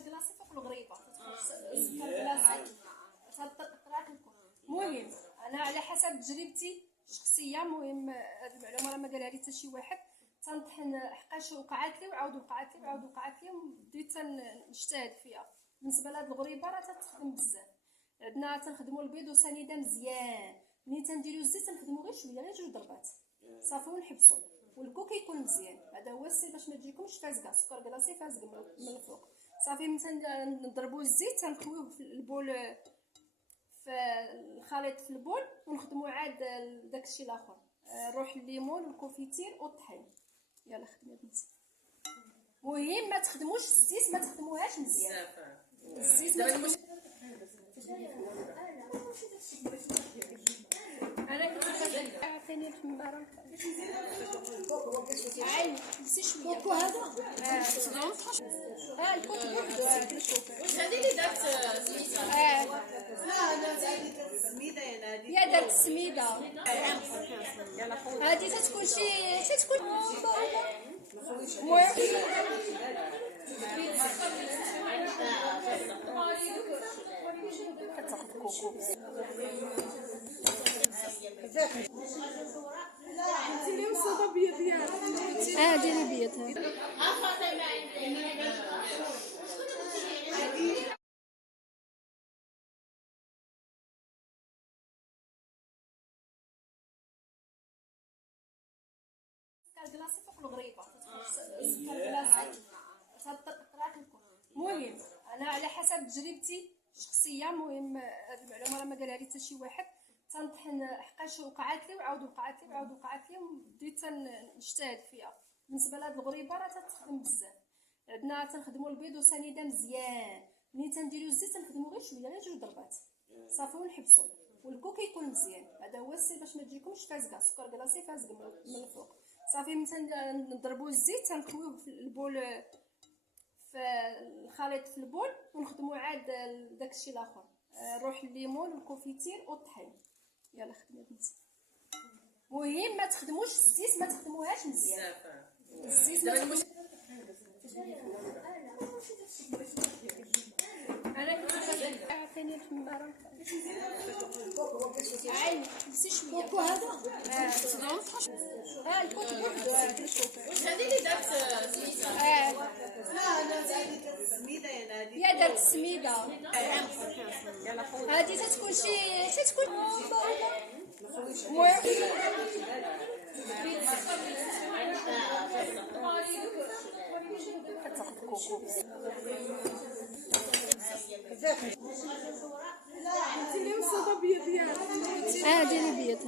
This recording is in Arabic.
كلاصي فوق الغريبه السكر كلاصي تطرح لكم. المهم انا على حسب تجربتي الشخصيه، المهم هذه المعلومه راه ما قالها لي حتى شي واحد، تنطحن حقاش وقعات لي وعاود وقعات لي بديت نجتهد فيها. بالنسبه لهاد الغريبه راه تتخدم بزاف. عندنا تنخدموا البيض وسنيده مزيان، ملي تنديروا الزيت تنخدموا غير شويه، غير 2 ضربات صافي ونحبسوا، والكو كيكون مزيان. هذا هو السر باش ما تجيكمش فازقه، سكر كلاصي فازق من الفوق. صافي ملي نضربوا الزيت تنخويوه في البول، في الخليط في البول، ونخدموا عاد داكشي الاخر، روح الليمون والكونفيتير والطحين. يلا خدمي بنتي. مهم ما تخدموش الزيت، ما تخدموهاش مزيان الزيت ما تخدموش. انا كنت عافاني الحماره عين نسي شويه كوكو هذا الكوكو بوحدو. واش هذه اللي دارت سميده؟ سميده يا نادي، يا دارت سميده. هذه تتكون شي تتكون كتاخد كوكو انت اللي وصلت بيض ديالك. ديري بيض. كلاصي فوق الغريبه السكر كلاصي تطرح لكم. المهم انا على حسب تجربتي الشخصيه، المهم هذه المعلومه راه ما قالها لي حتى شي واحد، تنطحن حقاش وقعات لي وعاود وقعات لي بديت نجتهد فيها. بالنسبه لهاد الغريبه راه تتخدم بزاف. عندنا تنخدموا البيض وسنيده مزيان، ملي تنديروا الزيت تنخدموا غير شويه، غير 2 ضربات صافي ونحبسوا، والكو كيكون مزيان. هذا هو السر باش ما تجيكمش فازقه، سكر كلاصي فازق من الفوق. صافي ملي نضربوا الزيت تنخويوه في البول، في الخليط في البول، ونخدموا عاد داكشي الاخر، روح الليمون والكونفيتير والطحين. يلا خدمي بنتي. مهم ما تخدموش الزيت، ما تخدموهاش مزيان الزيت ما تخدموش. انا كنت عافاني الحماره عين نسي شويه كوكو هذا الكوكو بوحدو. واش هذه اللي دارت سميده يا نادي، يا دارت سميده. هذه تتكون تتكون كتاخد كوكو انت اللي وصلت بيض ديالك. ديري بيض.